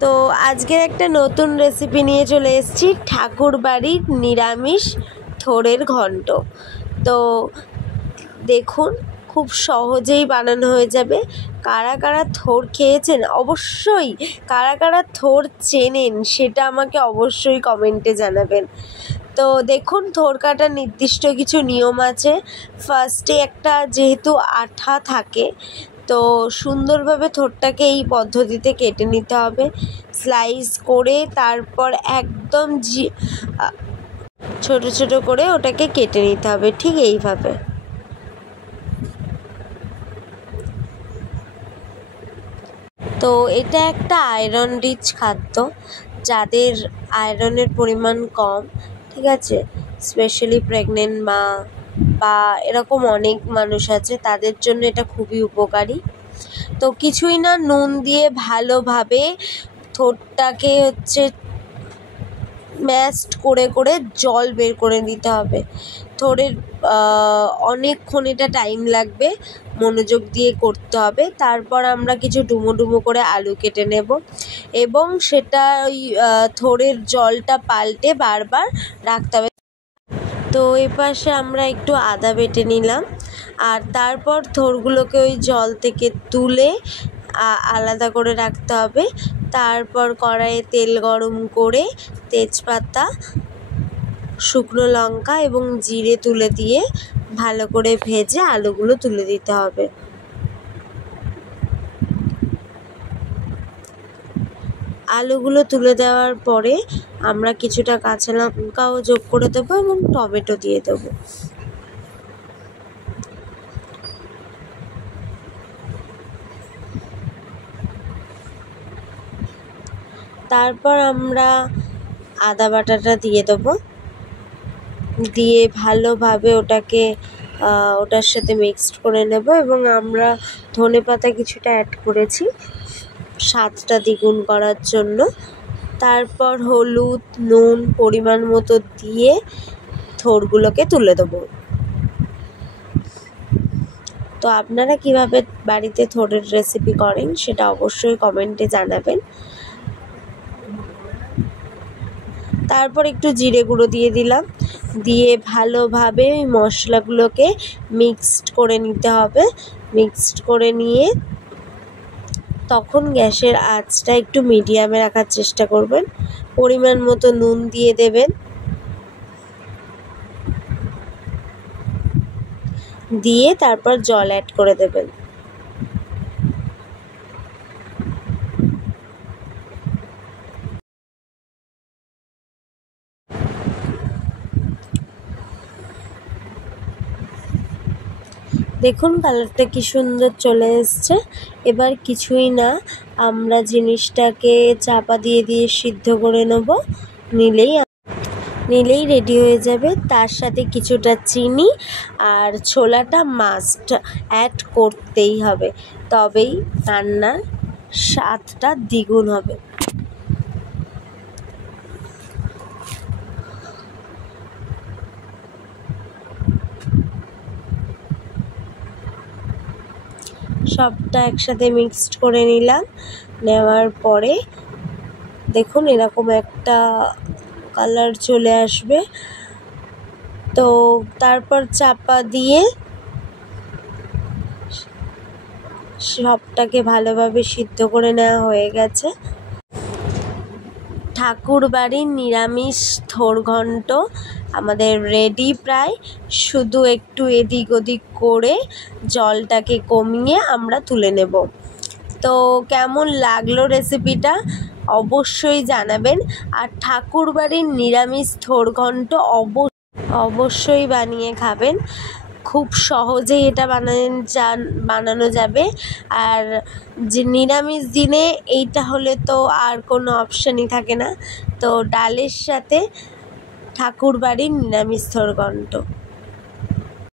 তো আজকের একটা নতুন রেসিপি নিয়ে চলে এসেছি, ঠাকুরবাড়ির নিরামিষ থোড়ের ঘন্ট। তো দেখুন, খুব সহজেই বানানো হয়ে যাবে। কারা কারা থোড় খেয়েছেন, অবশ্যই কারা কারা থোড় চেনেন সেটা আমাকে অবশ্যই কমেন্টে জানাবেন। তো দেখুন, থোড় কাটার নির্দিষ্ট কিছু নিয়ম আছে। ফার্স্টে একটা যেহেতু আঠা থাকে, তো সুন্দরভাবে থোড়টাকে এই পদ্ধতিতে কেটে নিতে হবে, স্লাইস করে। তারপর একদম ছোট ছোট করে ওটাকে কেটে নিতে হবে, ঠিক এইভাবে। তো এটা একটা আয়রন রিচ খাদ্য, যাদের আয়রনের পরিমাণ কম, ঠিক আছে, স্পেশালি প্রেগনেন্ট মা বা এরকম অনেক মানুষ আছে, তাদের জন্য এটা খুবই উপকারী। তো কিছুই না, নুন দিয়ে ভালোভাবে থোড়টাকে ম্যাশড করে করে জল বের করে দিতে হবে। থোড়ের অনেকক্ষণ এটা টাইম লাগবে, মনোযোগ দিয়ে করতে হবে। তারপর আমরা কিছু ডুমো ডুমো করে আলু কেটে নেব এবং সেটা ওই থোড়ের জলটা পাল্টে বারবার রাখতে হবে। তো এপাশে আমরা একটু আদা বেটে নিলাম, আর তারপর থোড়গুলোকে ওই জল থেকে তুলে আলাদা করে রাখতে হবে। তারপর কড়াইয়ে তেল গরম করে তেজপাতা, শুকনো লঙ্কা এবং জিরে তুলে দিয়ে ভালো করে ভেজে আলুগুলো তুলে দিতে হবে। আলুগুলো তুলে দেওয়ার পরে আমরা কিছুটা কাঁচা লঙ্কাও যোগ করে দেবো এবং টমেটো দিয়ে দেবো। তারপর আমরা আদা বাটাটা দিয়ে দেবো, দিয়ে ভালোভাবে ওটার সাথে মিক্সড করে নেব। এবং আমরা ধনেপাতা কিছুটা অ্যাড করেছি স্বাদটা দ্বিগুণ করার জন্য। তারপর হলুদ, নুন পরিমাণ মতো দিয়ে থোড়গুলোকে তুলে দেবো। তো আপনারা কিভাবে বাড়িতে থোড়ের রেসিপি করেন সেটা অবশ্যই কমেন্টে জানাবেন। তারপর একটু জিরে গুঁড়ো দিয়ে দিলাম, দিয়ে ভালোভাবে ওই মশলাগুলোকে মিক্সড করে নিতে হবে। মিক্সড করে নিয়ে তখন গ্যাসের আঁচটা একটু মিডিয়ামে রাখার চেষ্টা করবেন। পরিমাণ মতো নুন দিয়ে দেবেন, দিয়ে তারপর জল অ্যাড করে দেবেন। দেখুন কালারটা কি সুন্দর চলে এসছে। এবার কিছুই না, আমরা জিনিসটাকে চাপা দিয়ে দিয়ে সিদ্ধ করে নেব, নিলেই রেডি হয়ে যাবে। তার সাথে কিছুটা চিনি আর ছোলাটা মাস্ট অ্যাড করতেই হবে, তবেই রান্নার স্বাদটা দ্বিগুণ হবে। সবটা একসাথে মিক্সড করে নিলাম। নেওয়ার পরে দেখুন এরকম একটা কালার চলে আসবে। তো তারপর চাপা দিয়ে সবটাকে ভালোভাবে সিদ্ধ করে নেওয়া হয়ে গেছে। ঠাকুরবাড়ির নিরামিষ থোড় ঘন্ট আমাদের রেডি প্রায়। শুধু একটু এদিক ওদিক করে জলটাকে কমিয়ে আমরা তুলে নেব। তো কেমন লাগলো রেসিপিটা অবশ্যই জানাবেন। আর ঠাকুরবাড়ির নিরামিষ থোড় ঘন্ট অবশ্যই বানিয়ে খাবেন। খুব সহজেই এটা বানানো যাবে। আর যে নিরামিষ দিনে এইটা হলে তো আর কোনো অপশানই থাকে না। তো ডালের সাথে ঠাকুরবাড়ির নিরামিষ থোড় ঘন্ট।